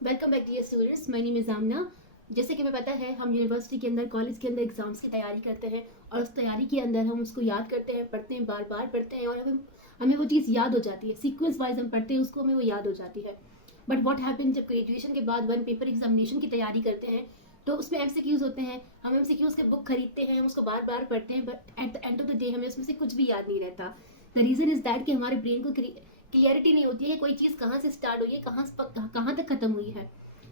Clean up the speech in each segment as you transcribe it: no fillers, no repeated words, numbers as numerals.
Welcome back dear students, my name is Amna. जैसे कि हमें पता है, हम यूनिवर्सिटी के अंदर, कॉलेज के अंदर एग्ज़ाम्स की तैयारी करते हैं और उस तैयारी के अंदर हम उसको याद करते हैं, पढ़ते हैं, बार बार पढ़ते हैं और हमें हमें वो चीज़ याद हो जाती है। सीक्वेंस वाइज हम पढ़ते हैं उसको, हमें वो याद हो जाती है। बट व्हाट हैपन, जब ग्रेजुएशन के बाद वन पेपर एग्जामिनेशन की तैयारी करते हैं तो उसमें एमसीक्यूज़ होते हैं। हम एमसीक्यूज़ के बुक खरीदते हैं, हम उसको बार बार पढ़ते हैं, but at the end of the day हमें उसमें से कुछ भी याद नहीं रहता। द रीज़न इज़ दैट कि हमारे ब्रेन को क्लियरिटी नहीं होती है कोई चीज़ कहाँ से स्टार्ट हुई है, कहाँ तक खत्म हुई है।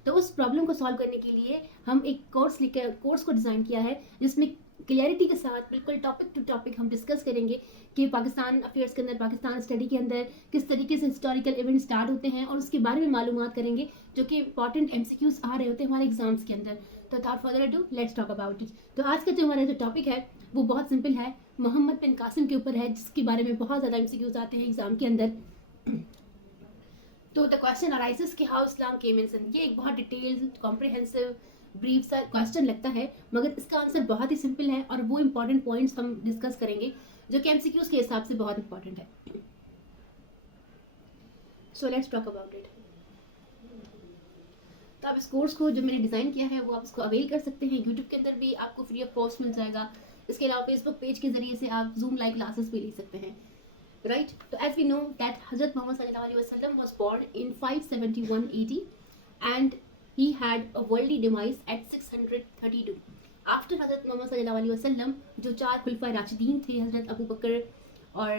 तो उस प्रॉब्लम को सॉल्व करने के लिए हम एक कोर्स को डिज़ाइन किया है जिसमें क्लियरिटी के साथ बिल्कुल टॉपिक टू टॉपिक हम डिस्कस करेंगे कि पाकिस्तान अफेयर्स के अंदर, पाकिस्तान स्टडी के अंदर किस तरीके से हिस्टोरिकल इवेंट स्टार्ट होते हैं और उसके बारे में मालूमात करेंगे जो कि इंपॉर्टेंट एमसीक्यूज आ रहे होते हैं हमारे एग्जाम्स के अंदर। तो without further ado let's talk about it. तो आज का जो हमारा जो टॉपिक है वो बहुत सिंपल है, मोहम्मद बिन कासिम के ऊपर है, जिसके बारे में बहुत ज़्यादा एमसीक्यूज आते हैं एग्जाम के अंदर। तो द क्वेश्चन अराइजेस कि हाउ इस्लाम केम इन सिंध। ये एक बहुत डिटेल्ड, कॉम्प्रिहेंसिव, ब्रीफ सा क्वेश्चन लगता है, मगर इसका आंसर बहुत ही सिंपल है और वो इंपॉर्टेंट पॉइंट्स हम डिस्कस करेंगे जो कि एमसीक्यूज के हिसाब से बहुत इंपॉर्टेंट है। So let's talk about it. तो आप इस कोर्स को जो मैंने डिज़ाइन किया है वो आप इसको अवेल कर सकते हैं। यूट्यूब के अंदर भी आपको फ्री ऑफ कॉस्ट मिल जाएगा। इसके अलावा फेसबुक पेज के जरिए से आप जूम लाइव क्लासेस भी ले सकते हैं। Right? So as we know that Hazrat Muhammad sallallahu alaihi wasallam was born in 571 AD and he had a worldly demise at 632. After Hazrat Muhammad sallallahu alaihi wasallam जो चार खुलफा राशिदीन थे, हज़रत अबू बकर और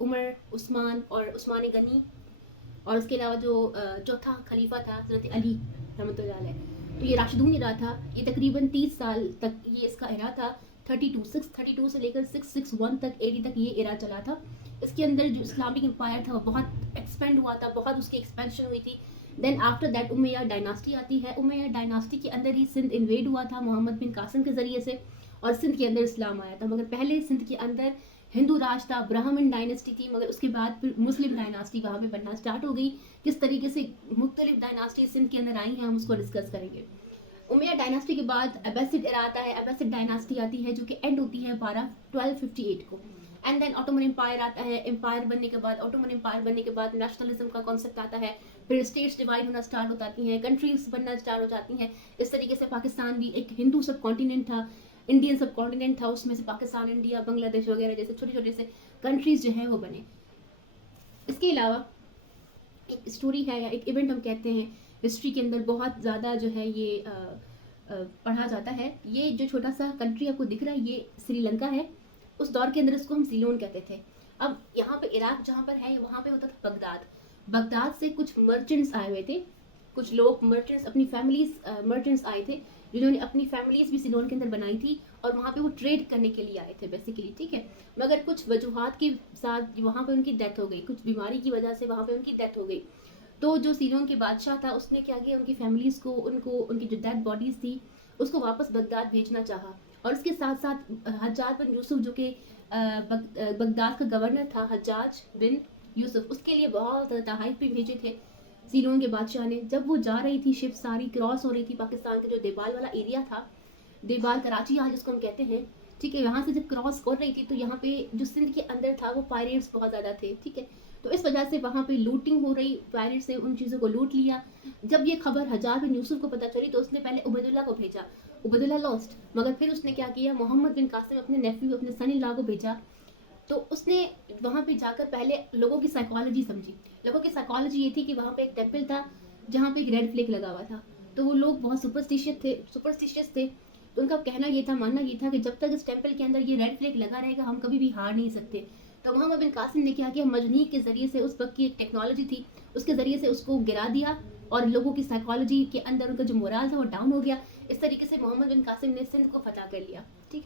उमर, उस्मान और उस्मान गनी, और उसके अलावा जो चौथा खलीफा था हज़रत अली रहमतुल्लाह अलैह, तो ये राशिदून इरा था। ये तकरीबन 30 साल तक ये इसका इरा था। 632 से लेकर 661 तक एडी तक ये इरा चला था। इसके अंदर जो इस्लामिक एम्पायर था वो बहुत एक्सपेंड हुआ था, बहुत उसकी एक्सपेंशन हुई थी। Then after that Umayyad dynasty आती है। उमैया डायनास्टी के अंदर ही सिंध इन्वेड हुआ था मोहम्मद बिन कासिम के ज़रिए से और सिंध के अंदर इस्लाम आया था। मगर पहले सिंध के अंदर हिंदू राज था, ब्राह्मण डायनेस्टी थी, मगर उसके बाद फिर मुस्लिम डायनास्टी वहाँ पे बनना स्टार्ट हो गई। किस तरीके से मुख्तलिफ डायनास्टी सिंध के अंदर आई हैं हम उसको डिस्कस करेंगे। उमैया डायनास्टी के बाद अब्बासिड एरा आता है। अब्बासिड डायनास्टी आती है जो कि एंड होती है 1258 को। एंड देन ऑटोमन एम्पायर आता है। एम्पायर बनने के बाद, ऑटोमन एम्पायर बनने के बाद नेशनलिज्म का कॉन्सेप्ट आता है। फिर स्टेट्स डिवाइड होना स्टार्ट हो जाती हैं, कंट्रीज बनना स्टार्ट हो जाती हैं। इस तरीके से पाकिस्तान भी एक हिंदू सब कॉन्टिनेंट था, इंडियन सब कॉन्टिनेंट था, उसमें से पाकिस्तान, इंडिया, बांग्लादेश वगैरह जैसे छोटे छोटे से कंट्रीज जो हैं वो बने। इसके अलावा एक स्टोरी है या एक इवेंट हम कहते हैं हिस्ट्री के अंदर बहुत ज़्यादा जो है ये पढ़ा जाता है। ये जो छोटा सा कंट्री आपको दिख रहा है ये श्रीलंका है। उस दौर के अंदर इसको हम सीलोन कहते थे। अब यहाँ पे इराक जहाँ पर है वहाँ पे होता था बगदाद। बगदाद से कुछ मर्चेंट्स आए हुए थे, कुछ लोग मर्चेंट्स, अपनी फैमिलीज मर्चेंट्स आए थे जिन्होंने अपनी फैमिलीज भी सीलोन के अंदर बनाई थी और वहाँ पे वो ट्रेड करने के लिए आए थे बेसिकली, ठीक है। मगर कुछ वजूहात के साथ वहाँ पे उनकी डेथ हो गई, कुछ बीमारी की वजह से वहाँ पे उनकी डेथ हो गई। तो जो सीलोन के बादशाह था उसने क्या किया, उनकी फैमिलीज़ को, उनकी जो डेड बॉडीज़ थी उसको वापस बगदाद भेजना चाहा। और उसके साथ साथ हज्जाज बिन यूसुफ जो कि बगदाद का गवर्नर था, हज्जाज बिन यूसुफ, उसके लिए बहुत ज़्यादा तहाइफ भी भेजे थे सीलोन के बादशाह ने। जब वो जा रही थी, शिप सारी क्रॉस हो रही थी पाकिस्तान के जो देबाल वाला एरिया था, देबाल कराची आज जिसको हम कहते हैं, ठीक है, यहाँ से जब क्रॉस कर रही थी तो यहाँ पे जो सिंध के अंदर था वो पायरेट्स बहुत ज़्यादा थे, ठीक है। तो इस वजह से वहाँ पे लूटिंग हो रही, पायरेट्स ने उन चीज़ों को लूट लिया। जब ये खबर हज्जाज बिन यूसुफ को पता चली तो उसने पहले उबैदुल्लाह को भेजा। उबैदुल्लाह लॉस्ट, मगर फिर उसने क्या किया, मोहम्मद बिन कासिम अपने नेफ्यू, अपने सन इन लॉ को भेजा। तो उसने वहाँ पे जाकर पहले लोगों की साइकोलॉजी समझी। लोगों की साइकोलॉजी ये थी कि वहाँ पे एक टेम्पल था जहाँ पे एक रेड फ्लैग लगा हुआ था। तो वो लोग बहुत सुपरस्टिशियस थे। तो उनका कहना ये था, मानना ये था कि जब तक इस टेम्पल के अंदर ये रेड फ्लैग लगा रहेगा हम कभी भी हार नहीं सकते। तो मोहम्मद बिन कासिम ने क्या किया, मजनीक के ज़रिए से, उस वक्त की एक टेक्नोलॉजी थी उसके ज़रिए से उसको गिरा दिया और लोगों की साइकोलॉजी के अंदर उनका जो मोराल था वो डाउन हो गया। इस तरीके से मोहम्मद बिन कासिम ने सिंध को फतह कर लिया, ठीक।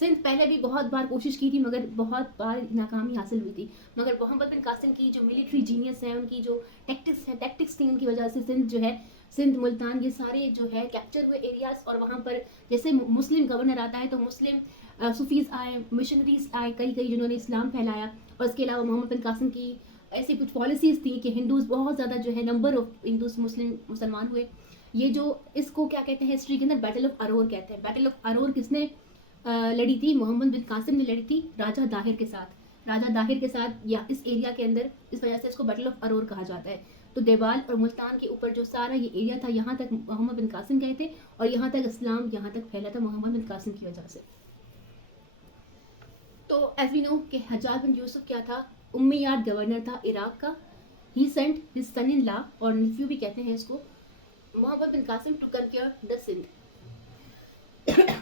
सिंध पहले भी बहुत बार कोशिश की थी मगर बहुत बार नाकामी हासिल हुई थी। मगर मोहम्मद बिन कासिम की जो मिलिट्री जीनियस है, उनकी जो टैक्टिक्स थी, उनकी वजह से सिंध जो है, सिंध, मुल्तान, ये सारे जो है कैप्चर हुए एरियाज। और वहाँ पर जैसे मुस्लिम गवर्नर आता है तो मुस्लिम सूफीज़ आए, मिशनरीज आए, कई जिन्होंने इस्लाम फैलाया। और इसके अलावा मोहम्मद बिन कासिम की ऐसी कुछ पॉलिसीज़ थी कि हिंदूज़ बहुत ज़्यादा जो है, नंबर ऑफ हिंदूज़ मुसलमान हुए। ये जो इसको क्या कहते हैं हिस्ट्री के अंदर, बैटल ऑफ अरोर कहते हैं। बैटल ऑफ अरोर किसने लड़ी थी, मोहम्मद बिन कासिम ने लड़ी थी राजा दाहिर के साथ। राजा दाहिर के साथ या इस एरिया के अंदर, इस वजह से इसको बैटल ऑफ अरोर कहा जाता है। तो देवाल और मुल्तान के ऊपर जो सारा ये एरिया था, यहाँ तक मोहम्मद बिन कासिम गए थे और यहाँ तक इस्लाम यहाँ तक फैला था मोहम्मद बिन कासिम की वजह से। तो एज वी नो कि हज्जाज बिन यूसुफ क्या था, उम्मीयाद गवर्नर था इराक का। He sent his son in law, और निफ्यू भी कहते हैं इसको, Muhammad bin Qasim to conquer the Sindh.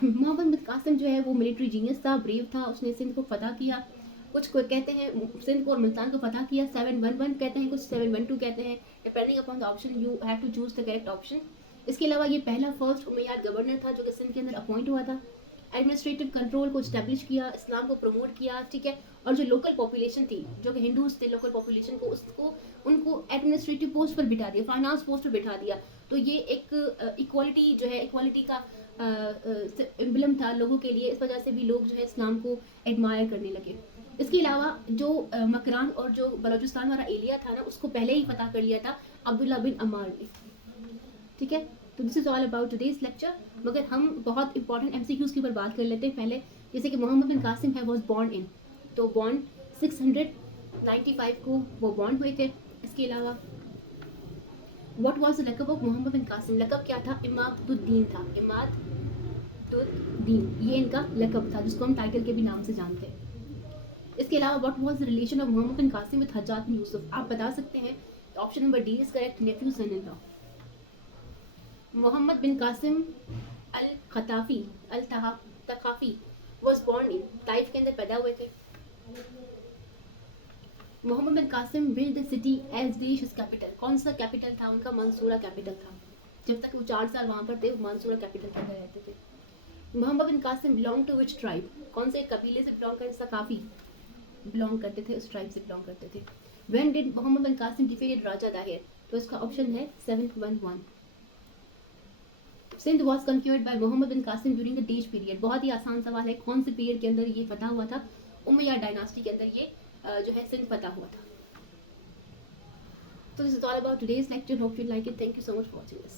Muhammad bin Qasim जो है वो मिलिट्री जीनियस था, ब्रेव था, उसने सिंध को फतह किया। कुछ को कहते हैं सिंध को और मुल्तान को फतह किया, 711 कहते हैं, कुछ 712 कहते हैं, depending upon the option you have to choose the correct option. इसके अलावा ये पहला फर्स्ट उमैयाद गवर्नर था जो कि सिंध के अंदर अपॉइंट हुआ था। एडमिनिस्ट्रेटिव कंट्रोल को इस्टेब्लिश किया, इस्लाम को प्रमोट किया, ठीक है। और जो लोकल पॉपुलेशन थी, जो कि हिंदूज थे, लोकल पॉपुलेशन को उसको उनको एडमिनिस्ट्रेटिव पोस्ट पर बिठा दिया, फाइनेंस पोस्ट पर बिठा दिया। तो ये एक इक्वालिटी जो है, इक्वालिटी का एम्बलम था लोगों के लिए। इस वजह से भी लोग जो है इस्लाम को एडमायर करने लगे। इसके अलावा जो मकरान और जो बलोचिस्तान वाला एरिया था ना, उसको पहले ही पता कर लिया था अब्दुल्ला बिन अमार ने, ठीक है। तो this is all about today's lecture. मगर हम बहुत इंपॉर्टेंट एमसीक्यूज के ऊपर बात कर लेते हैं पहले। जैसे कि मोहम्मद बिन कासिम है, वॉज बॉर्न इन, तो बॉर्न 695 को वो बॉर्न हुए थे। इसके अलावा व्हाट वाज द लकब ऑफ मोहम्मद बिन कासिम, लकब क्या था, इमादुद्दीन था, इमादुद्दीन, ये इनका लकब था जिसको हम टाइटल के भी नाम से जानते हैं। इसके अलावा what was the relation of Muhammad bin Qasim with Hajjaj bin Yusuf, आप बता सकते हैं। Option number D is correct, nephew son in law. Muhammad bin Qasim al Khatafi al Thaqafi was born in, Taif के अंदर पैदा हुए थे। Muhammad bin Qasim build the city as देश कैपिटल, कौन सा कैपिटल था उनका, मंसूरा कैपिटल था। जब तक वो 4 साल वहाँ पर थे, वो मंसूरा कैपिटल के अंदर रहते थे। Muhammad bin Qasim belong to which tribe, कौन से कबीले से बिलोंग करते, सकाफी बिलोंग करते थे, उस ट्राइब से बिलोंग करते थे। When did Muhammad bin Qasim defeated Raja Dahir, तो इसका ऑप्शन है 711। Sindh was conquered by Muhammad bin Qasim during the days period, बहुत ही आसान सवाल है, कौन से पीरियड के अंदर ये फतह हुआ था, उमैया डायनास्टी के अंदर ये जो है सिंध फतह हुआ था। तो this is all about today's lecture, hope you like it, thank you so much for watching this.